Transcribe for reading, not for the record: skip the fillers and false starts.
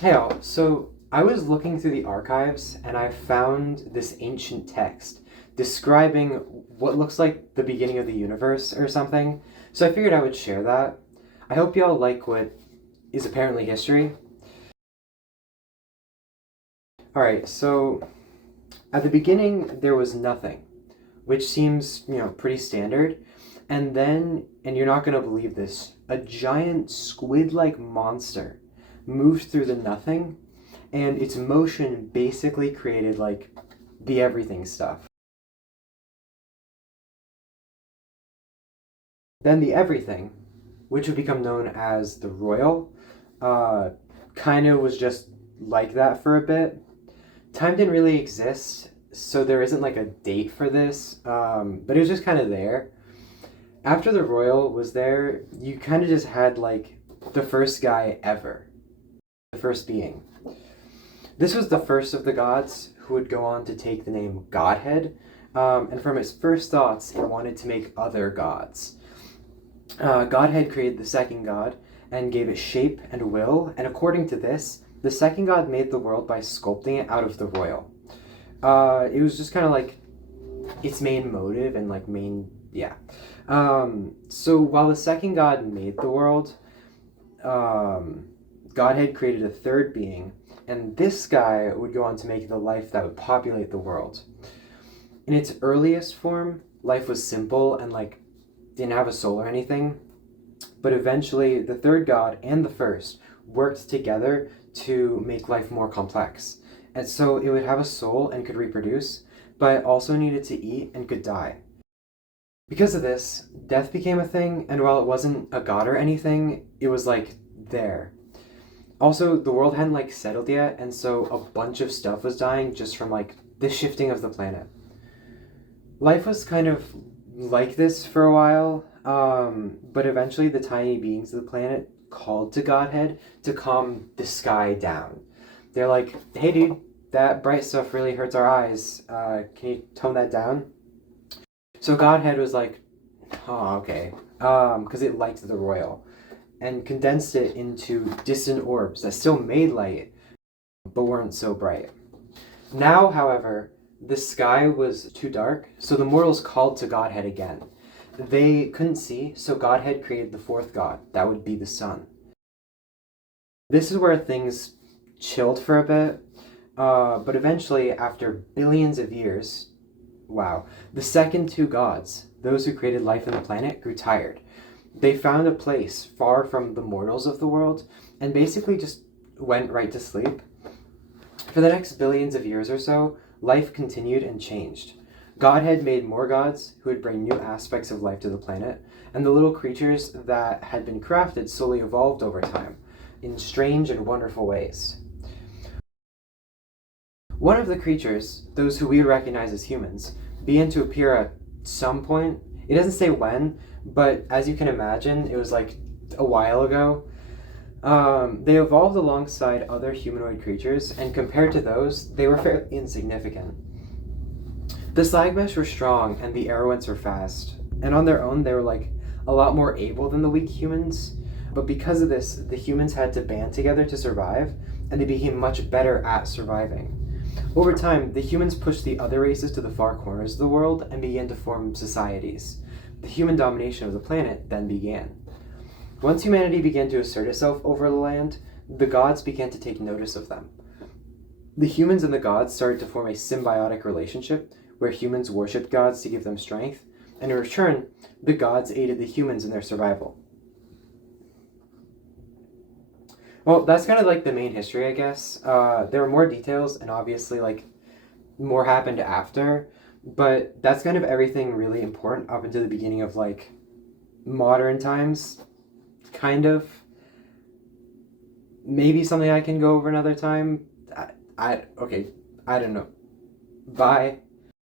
Hey all, so I was looking through the archives and I found this ancient text describing what looks like the beginning of the universe or something. So I figured I would share that. I hope y'all like what is apparently history. Alright, so at the beginning there was nothing, which seems, pretty standard. And then, and you're not gonna believe this, a giant squid like monster moved through the nothing, and its motion basically created like the everything stuff. Then the everything, which would become known as the royal, uh, kind of was just like that for a bit. Time didn't really exist, so there isn't like a date for this, but it was just kind of there. After the royal was there, you kind of just had like the first guy ever, the first being. This was the first of the gods who would go on to take the name Godhead, and from its first thoughts, it wanted to make other gods. Godhead created the second god and gave it shape and will, and according to this, the second god made the world by sculpting it out of the royal. It was just kind of like its main motive and like main, yeah. So while the second god made the world, Godhead created a third being, and this guy would go on to make the life that would populate the world. In its earliest form, life was simple and like didn't have a soul or anything, but eventually the third god and the first worked together to make life more complex. And so it would have a soul and could reproduce, but also needed to eat and could die. Because of this, death became a thing, and while it wasn't a god or anything, it was like there. Also, the world hadn't like settled yet, and so a bunch of stuff was dying just from like the shifting of the planet. Life was kind of like this for a while, but eventually the tiny beings of the planet called to Godhead to calm the sky down. They're like, hey dude, that bright stuff really hurts our eyes. Can you tone that down? So Godhead was like, oh, okay. Because it liked the royal and condensed it into distant orbs that still made light, but weren't so bright. Now, however, the sky was too dark, so the mortals called to Godhead again. They couldn't see, so Godhead created the fourth god, that would be the sun. This is where things chilled for a bit, but eventually, after billions of years, wow, the second two gods, those who created life on the planet, grew tired. They found a place far from the mortals of the world and basically just went right to sleep. For the next billions of years or so, life continued and changed. Godhead made more gods who would bring new aspects of life to the planet, and the little creatures that had been crafted slowly evolved over time in strange and wonderful ways. One of the creatures, those who we would recognize as humans, began to appear at some point. It doesn't say when, but as you can imagine, it was like a while ago. They evolved alongside other humanoid creatures, and compared to those, they were fairly insignificant. The Slagmesh were strong, and the Arrowants were fast, and on their own, they were like a lot more able than the weak humans. But because of this, the humans had to band together to survive, and they became much better at surviving. Over time, the humans pushed the other races to the far corners of the world and began to form societies. The human domination of the planet then began. Once humanity began to assert itself over the land, the gods began to take notice of them. The humans and the gods started to form a symbiotic relationship where humans worshipped gods to give them strength, and in return, the gods aided the humans in their survival. Well, that's kind of like the main history, I guess. There are more details, and obviously, like, more happened after, but that's kind of everything really important up until the beginning of, like, modern times, kind of. Maybe something I can go over another time. Okay, I don't know. Bye.